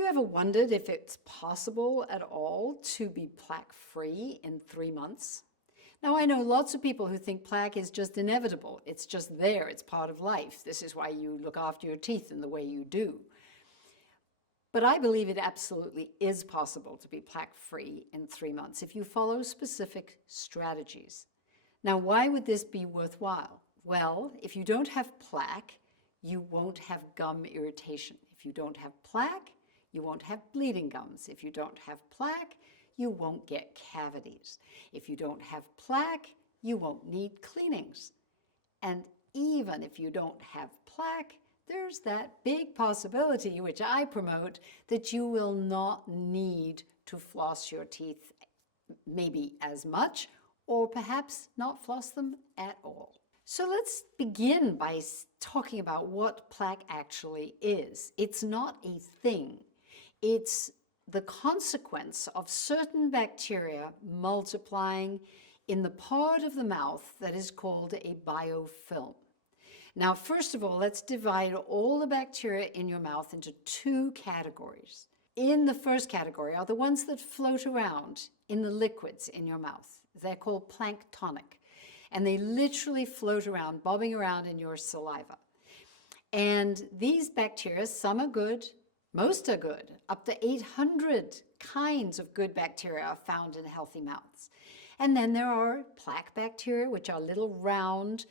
you ever wondered if it's possible at all to be plaque-free in 3 months? Now, I know lots of people who think plaque is just inevitable. It's just there. It's part of life. This is why you look after your teeth in the way you do. But I believe it absolutely is possible to be plaque-free in 3 months if you follow specific strategies. Now, why would this be worthwhile? Well, if you don't have plaque, you won't have gum irritation. If you don't have plaque, you won't have bleeding gums. If you don't have plaque, you won't get cavities. If you don't have plaque, you won't need cleanings. And even if you don't have plaque, there's that big possibility, which I promote, that you will not need to floss your teeth maybe as much, or perhaps not floss them at all. So let's begin by talking about what plaque actually is. It's not a thing. It's the consequence of certain bacteria multiplying in the part of the mouth that is called a biofilm. Now, first of all, let's divide all the bacteria in your mouth into 2 categories. In the first category are the ones that float around in the liquids in your mouth. They're called planktonic, and they literally float around, bobbing around in your saliva. And these bacteria, some are good, most are good. Up to 800 kinds of good bacteria are found in healthy mouths. And then there are plaque bacteria, which are little round,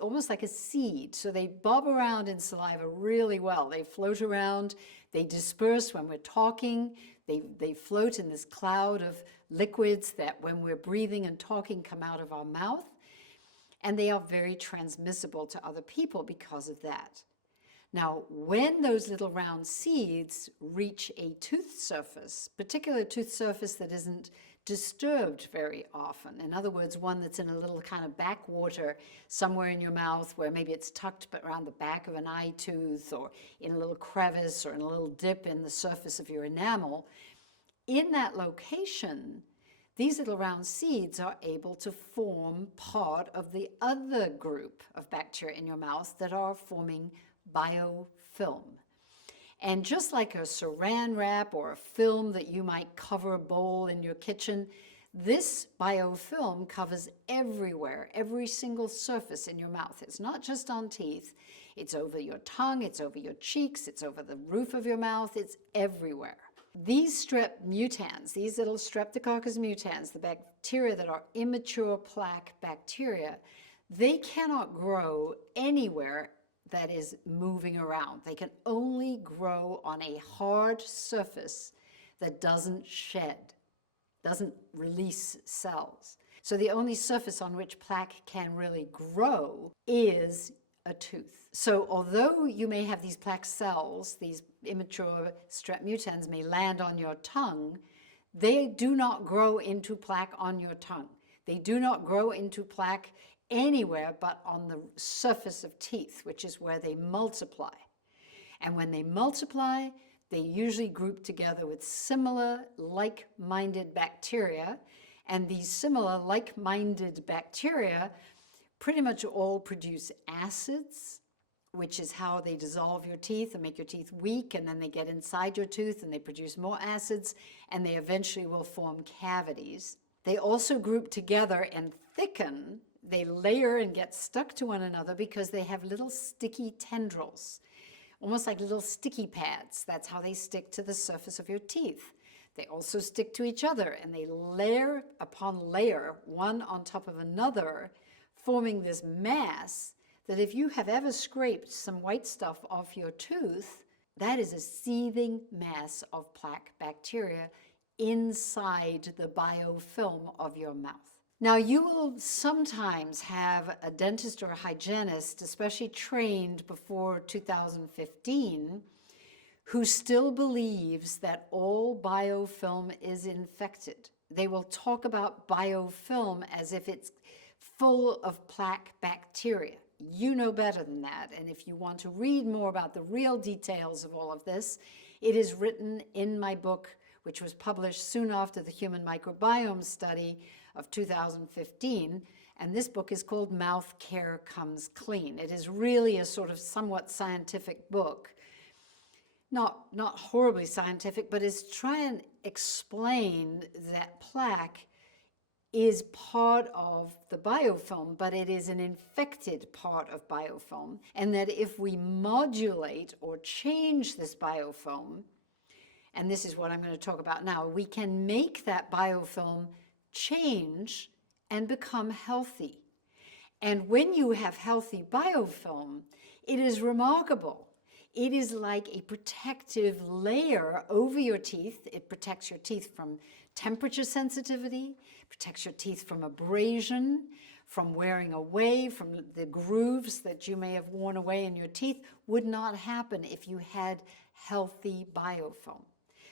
almost like a seed. So they bob around in saliva really well. They float around, they disperse when we're talking, they float in this cloud of liquids that when we're breathing and talking come out of our mouth. And they are very transmissible to other people because of that. Now, when those little round seeds reach a tooth surface, particularly a tooth surface that isn't disturbed very often, in other words, one that's in a little kind of backwater somewhere in your mouth where maybe it's tucked around the back of an eye tooth or in a little crevice or in a little dip in the surface of your enamel, in that location, these little round seeds are able to form part of the other group of bacteria in your mouth that are forming biofilm. And just like a saran wrap or a film that you might cover a bowl in your kitchen, this biofilm covers everywhere, every single surface in your mouth. It's not just on teeth. It's over your tongue, it's over your cheeks, it's over the roof of your mouth, it's everywhere. These strep mutans, these little Streptococcus mutans, the bacteria that are immature plaque bacteria, they cannot grow anywhere that is moving around. They can only grow on a hard surface that doesn't shed, doesn't release cells. So the only surface on which plaque can really grow is a tooth. So although you may have these plaque cells, these immature strep mutans may land on your tongue, they do not grow into plaque on your tongue. They do not grow into plaque anywhere but on the surface of teeth, which is where they multiply. And when they multiply, they usually group together with similar like-minded bacteria, and these similar like-minded bacteria pretty much all produce acids, which is how they dissolve your teeth and make your teeth weak, and then they get inside your tooth and they produce more acids, and they eventually will form cavities. They also group together and thicken. They layer and get stuck to one another because they have little sticky tendrils, almost like little sticky pads. That's how they stick to the surface of your teeth. They also stick to each other, and they layer upon layer, one on top of another, forming this mass that if you have ever scraped some white stuff off your tooth, that is a seething mass of plaque bacteria inside the biofilm of your mouth. Now, you will sometimes have a dentist or a hygienist, especially trained before 2015, who still believes that all biofilm is infected. They will talk about biofilm as if it's full of plaque bacteria. You know better than that, and if you want to read more about the real details of all of this, it is written in my book, which was published soon after the Human Microbiome Study of 2015, and this book is called Mouth Care Comes Clean. It is really a sort of somewhat scientific book. not horribly scientific, but is try and explain that plaque is part of the biofilm, but it is an infected part of biofilm, and that if we modulate or change this biofilm, and this is what I'm going to talk about now, we can make that biofilm change and become healthy. And when you have healthy biofilm, it is remarkable. It is like a protective layer over your teeth. It protects your teeth from temperature sensitivity, protects your teeth from abrasion, from wearing away, from the grooves that you may have worn away in your teeth would not happen if you had healthy biofilm.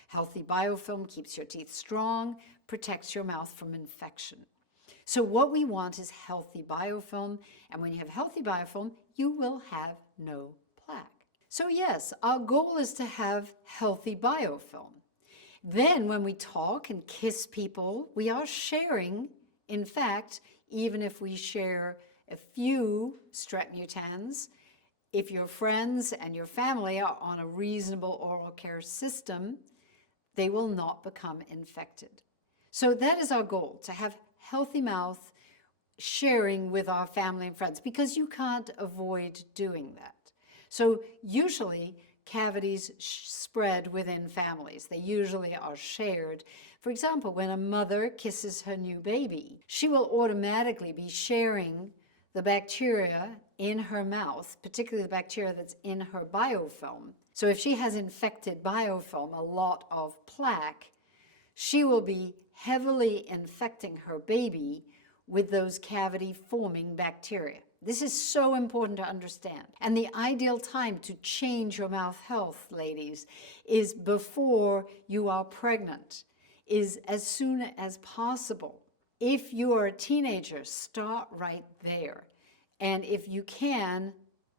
Healthy biofilm keeps your teeth strong, protects your mouth from infection. So what we want is healthy biofilm, and when you have healthy biofilm, you will have no plaque. So yes, our goal is to have healthy biofilm. Then when we talk and kiss people, we are sharing, in fact, even if we share a few strep mutans, if your friends and your family are on a reasonable oral care system, they will not become infected. So that is our goal, to have healthy mouth, sharing with our family and friends, because you can't avoid doing that. So usually cavities spread within families. They usually are shared. For example, when a mother kisses her new baby, she will automatically be sharing the bacteria in her mouth, particularly the bacteria that's in her biofilm. So if she has infected biofilm, a lot of plaque, she will be heavily infecting her baby with those cavity-forming bacteria. This is so important to understand. And the ideal time to change your mouth health, ladies, is before you are pregnant, is as soon as possible. If you are a teenager, start right there. And if you can,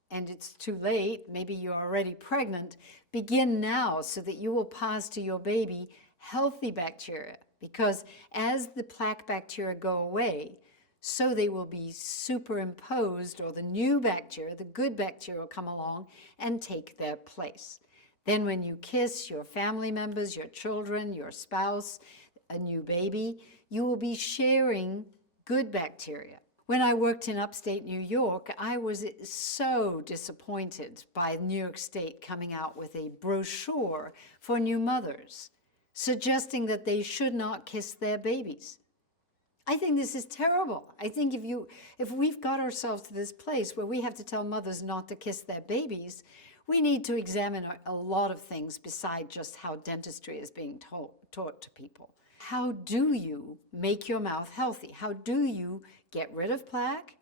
and it's too late, maybe you're already pregnant, begin now so that you will pass to your baby healthy bacteria. Because as the plaque bacteria go away, so they will be superimposed, or the new bacteria, the good bacteria, will come along and take their place. Then when you kiss your family members, your children, your spouse, a new baby, you will be sharing good bacteria. When I worked in upstate New York, I was so disappointed by New York State coming out with a brochure for new mothers, suggesting that they should not kiss their babies. I think this is terrible. I think if we've got ourselves to this place where we have to tell mothers not to kiss their babies, we need to examine a lot of things beside just how dentistry is being taught to people. How do you make your mouth healthy? How do you get rid of plaque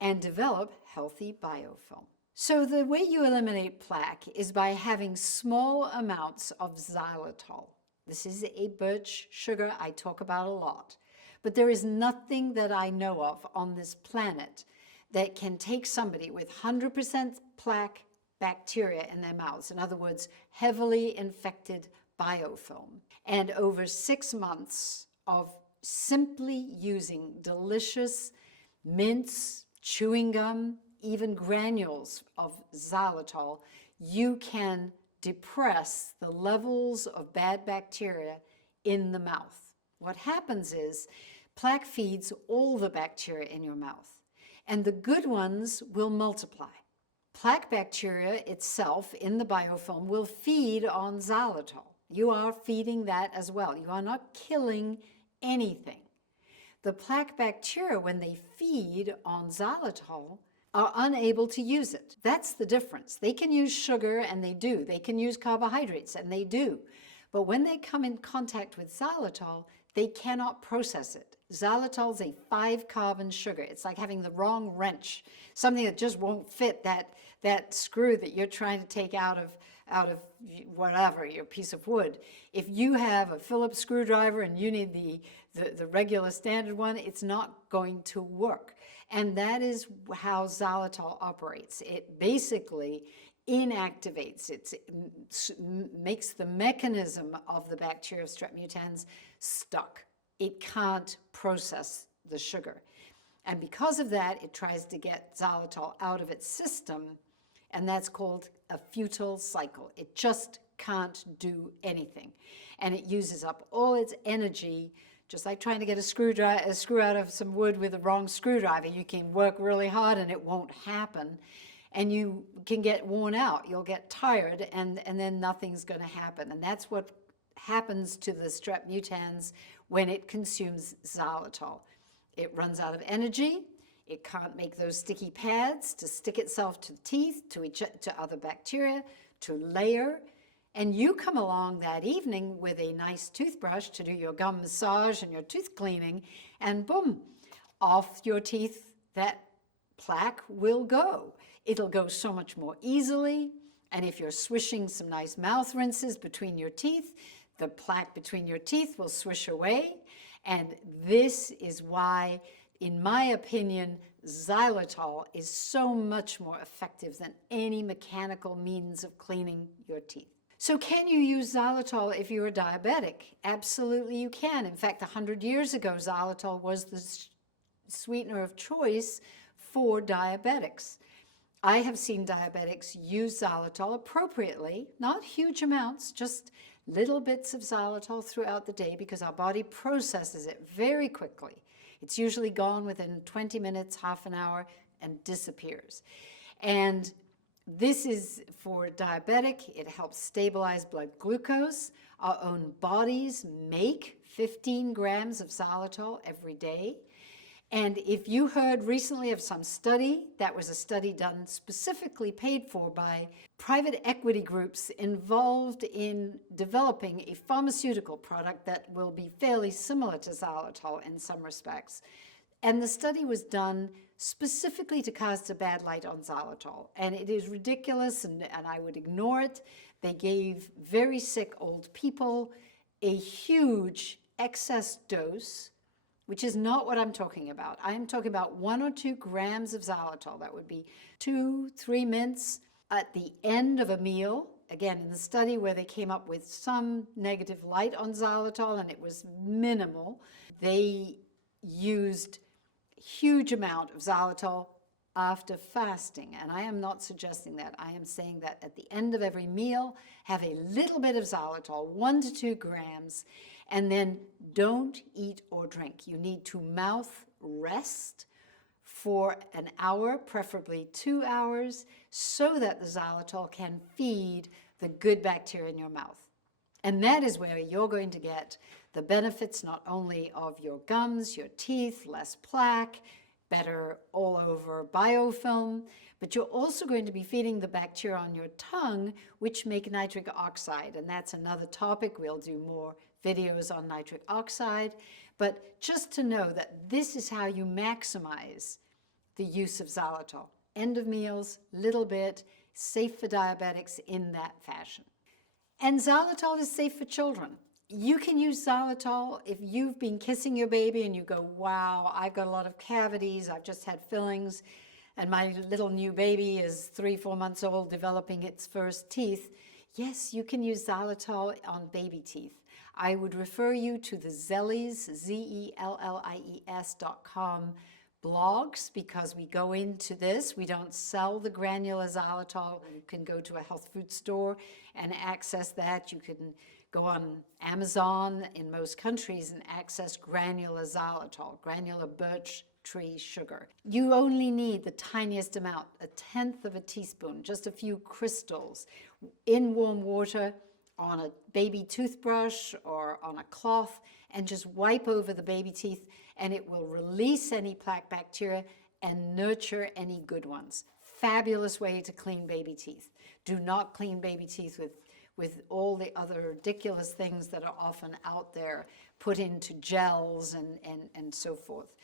and develop healthy biofilm? So the way you eliminate plaque is by having small amounts of xylitol. This is a birch sugar I talk about a lot. But there is nothing that I know of on this planet that can take somebody with 100% plaque bacteria in their mouths, in other words, heavily infected biofilm, and over 6 months of simply using delicious mints, chewing gum, even granules of xylitol, you can depress the levels of bad bacteria in the mouth. What happens is plaque feeds all the bacteria in your mouth, and the good ones will multiply. Plaque bacteria itself in the biofilm will feed on xylitol. You are feeding that as well. You are not killing anything. The plaque bacteria, when they feed on xylitol, are unable to use it. That's the difference. They can use sugar, and they do. They can use carbohydrates, and they do. But when they come in contact with xylitol, they cannot process it. Xylitol is a 5-carbon sugar. It's like having the wrong wrench, something that just won't fit that screw that you're trying to take out of whatever, your piece of wood. If you have a Phillips screwdriver and you need the regular standard one, it's not going to work. And that is how xylitol operates. It basically inactivates, it makes the mechanism of the bacteria of strep mutans stuck. It can't process the sugar. And because of that, it tries to get xylitol out of its system, and that's called a futile cycle. It just can't do anything. And it uses up all its energy, just like trying to get a screw out of some wood with the wrong screwdriver. You can work really hard and it won't happen. And you can get worn out. You'll get tired, and then nothing's going to happen. And that's what happens to the strep mutans when it consumes xylitol. It runs out of energy. It can't make those sticky pads to stick itself to the teeth, to other bacteria, to layer. And you come along that evening with a nice toothbrush to do your gum massage and your tooth cleaning, and boom, off your teeth that plaque will go. It'll go so much more easily. And if you're swishing some nice mouth rinses between your teeth, the plaque between your teeth will swish away. And this is why, in my opinion, xylitol is so much more effective than any mechanical means of cleaning your teeth. So can you use xylitol if you're a diabetic? Absolutely you can. In fact, 100 years ago, xylitol was the sweetener of choice for diabetics. I have seen diabetics use xylitol appropriately, not huge amounts, just little bits of xylitol throughout the day, because our body processes it very quickly. It's usually gone within 20 minutes, half an hour, and disappears. And this is for diabetic. It helps stabilize blood glucose. Our own bodies make 15 grams of xylitol every day. And if you heard recently of some study, that was a study done specifically paid for by private equity groups involved in developing a pharmaceutical product that will be fairly similar to xylitol in some respects. And the study was done specifically to cast a bad light on xylitol. And it is ridiculous, and I would ignore it. They gave very sick old people a huge excess dose, which is not what I'm talking about. I am talking about 1 or 2 grams of xylitol. That would be 2-3 mints at the end of a meal. Again, in the study where they came up with some negative light on xylitol and it was minimal, they used huge amount of xylitol after fasting. And I am not suggesting that. I am saying that at the end of every meal, have a little bit of xylitol, 1 to 2 grams, and then don't eat or drink. You need to mouth rest for an hour, preferably 2 hours, so that the xylitol can feed the good bacteria in your mouth. And that is where you're going to get the benefits not only of your gums, your teeth, less plaque, better all over biofilm, but you're also going to be feeding the bacteria on your tongue, which make nitric oxide. And that's another topic. We'll do more videos on nitric oxide. But just to know that this is how you maximize the use of xylitol. End of meals, little bit, safe for diabetics in that fashion. And xylitol is safe for children. You can use xylitol if you've been kissing your baby and you go, wow, I've got a lot of cavities, I've just had fillings, and my little new baby is 3-4 months old developing its first teeth. Yes, you can use xylitol on baby teeth. I would refer you to the Zellies, ZELLIES.com blogs, because we go into this. We don't sell the granular xylitol. You can go to a health food store and access that. You can go on Amazon in most countries and access granular xylitol, granular birch tree sugar. You only need the tiniest amount, 1/10 of a teaspoon, just a few crystals in warm water on a baby toothbrush or on a cloth, and just wipe over the baby teeth, and it will release any plaque bacteria and nurture any good ones. Fabulous way to clean baby teeth. Do not clean baby teeth with all the other ridiculous things that are often out there, put into gels and so forth.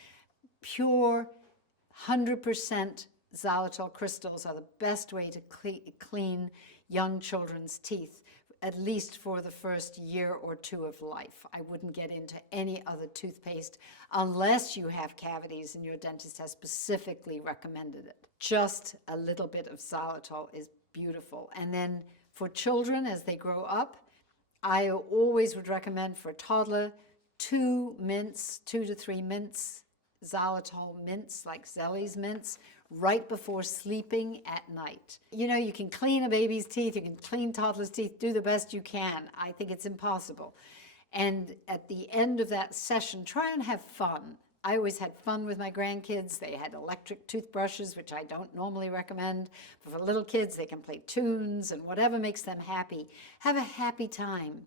Pure 100% xylitol crystals are the best way to clean young children's teeth, at least for the first year or 2 of life. I wouldn't get into any other toothpaste unless you have cavities and your dentist has specifically recommended it. Just a little bit of xylitol is beautiful. And then for children as they grow up, I always would recommend for a toddler 2 mints, 2 to 3 mints, xylitol mints, like Zellies mints, right before sleeping at night. You know, you can clean a baby's teeth, you can clean toddler's teeth, do the best you can. I think it's impossible. And at the end of that session, try and have fun. I always had fun with my grandkids. They had electric toothbrushes, which I don't normally recommend. But for little kids, they can play tunes and whatever makes them happy. Have a happy time.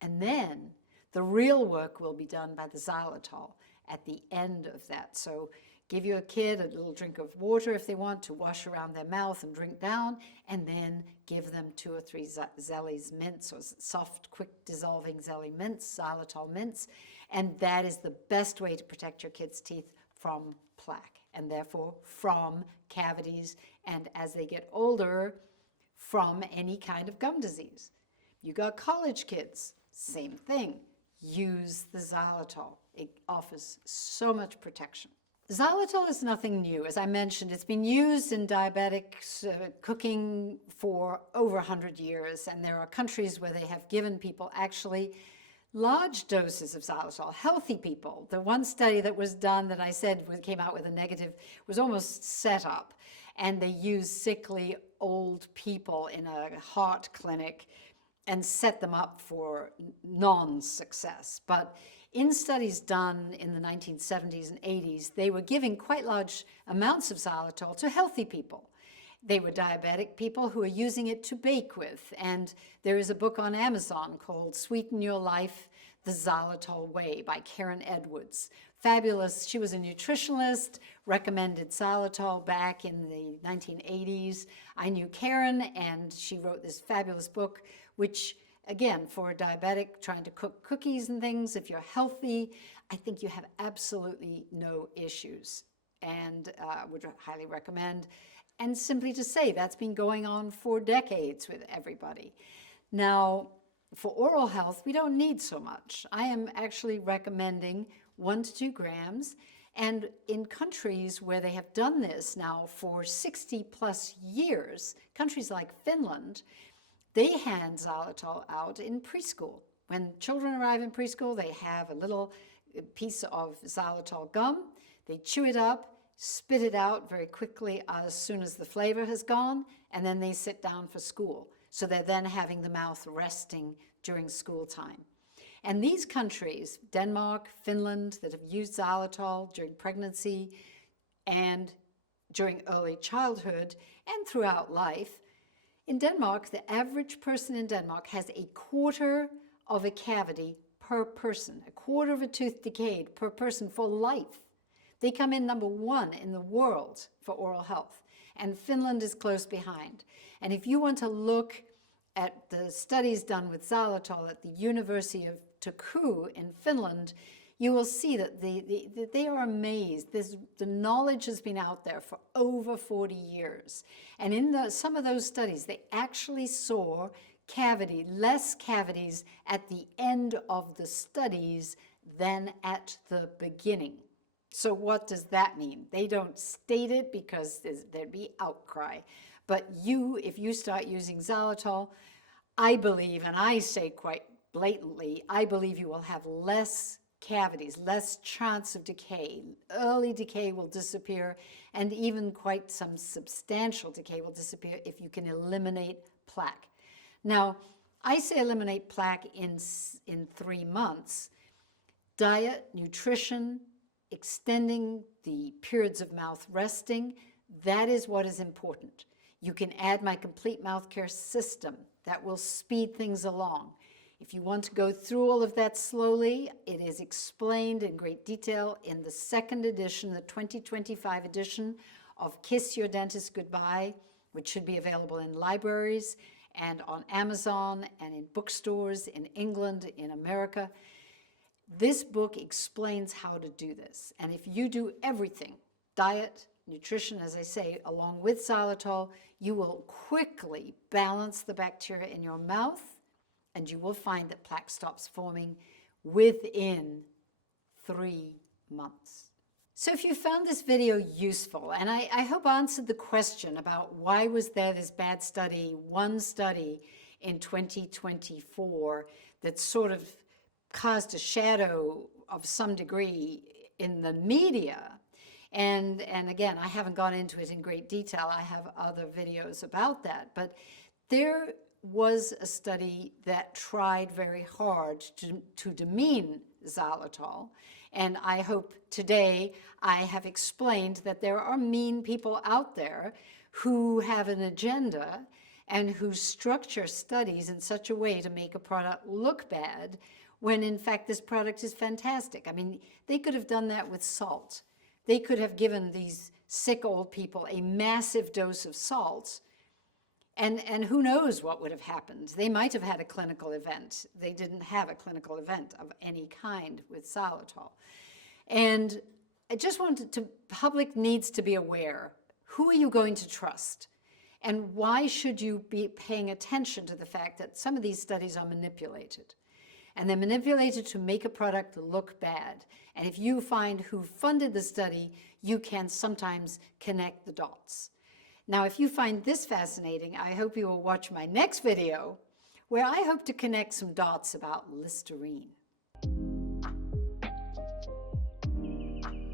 And then the real work will be done by the xylitol at the end of that. So give your kid a little drink of water if they want to wash around their mouth and drink down, and then give them 2 or 3 Zellies mints, or soft, quick dissolving Zelly mints, xylitol mints, and that is the best way to protect your kids' teeth from plaque, and therefore from cavities, and as they get older, from any kind of gum disease. You got college kids, same thing. Use the xylitol. It offers so much protection. Xylitol is nothing new. As I mentioned, it's been used in diabetics cooking for over 100 years, and there are countries where they have given people actually large doses of xylitol, healthy people. The one study that was done that I said came out with a negative was almost set up, and they used sickly old people in a heart clinic and set them up for non-success. But in studies done in the 1970s and 80s, they were giving quite large amounts of xylitol to healthy people. They were diabetic people who were using it to bake with. And there is a book on Amazon called Sweeten Your Life, The Xylitol Way by Karen Edwards. Fabulous. She was a nutritionalist, recommended xylitol back in the 1980s. I knew Karen, and she wrote this fabulous book, which, again, for a diabetic trying to cook cookies and things, if you're healthy, I think you have absolutely no issues, and would highly recommend. And simply to say, that's been going on for decades with everybody. Now, for oral health, we don't need so much. I am actually recommending 1 to 2 grams. And in countries where they have done this now for 60 plus years, countries like Finland, they hand xylitol out in preschool. When children arrive in preschool, they have a little piece of xylitol gum. They chew it up, spit it out very quickly as soon as the flavor has gone, and then they sit down for school. So they're then having the mouth resting during school time. And these countries, Denmark, Finland, that have used xylitol during pregnancy and during early childhood and throughout life, in Denmark, the average person in Denmark has 1/4 of a cavity per person, 1/4 of a tooth decayed per person for life. They come in number 1 in the world for oral health, and Finland is close behind. And if you want to look at the studies done with xylitol at the University of Turku in Finland, you will see that they are amazed. The knowledge has been out there for over 40 years. And in some of those studies, they actually saw less cavities at the end of the studies than at the beginning. So what does that mean? They don't state it because there'd be outcry. But if you start using xylitol, I believe, and I say quite blatantly, I believe you will have less cavities, less chance of decay. Early decay will disappear, and even quite some substantial decay will disappear if you can eliminate plaque. Now, I say eliminate plaque in 3 months. Diet, nutrition, extending the periods of mouth resting, that is what is important. You can add my complete mouth care system. That will speed things along. If you want to go through all of that slowly, it is explained in great detail in the 2nd edition, the 2025 edition of Kiss Your Dentist Goodbye, which should be available in libraries and on Amazon and in bookstores in England, in America. This book explains how to do this. And if you do everything, diet, nutrition, as I say, along with xylitol, you will quickly balance the bacteria in your mouth, and you will find that plaque stops forming within 3 months. So if you found this video useful, and I hope I answered the question about why was there this bad study, one study in 2024 that sort of cast a shadow of some degree in the media, And again, I haven't gone into it in great detail. I have other videos about that. But there was a study that tried very hard to demean xylitol. And I hope today I have explained that there are mean people out there who have an agenda and who structure studies in such a way to make a product look bad when in fact this product is fantastic. I mean, they could have done that with salt. They could have given these sick old people a massive dose of salt, and who knows what would have happened. They might have had a clinical event. They didn't have a clinical event of any kind with xylitol. And I just wanted to, public needs to be aware. Who are you going to trust? And why should you be paying attention to the fact that some of these studies are manipulated? And they're manipulated to make a product look bad. And if you find who funded the study, you can sometimes connect the dots. Now, if you find this fascinating, I hope you will watch my next video, where I hope to connect some dots about Listerine.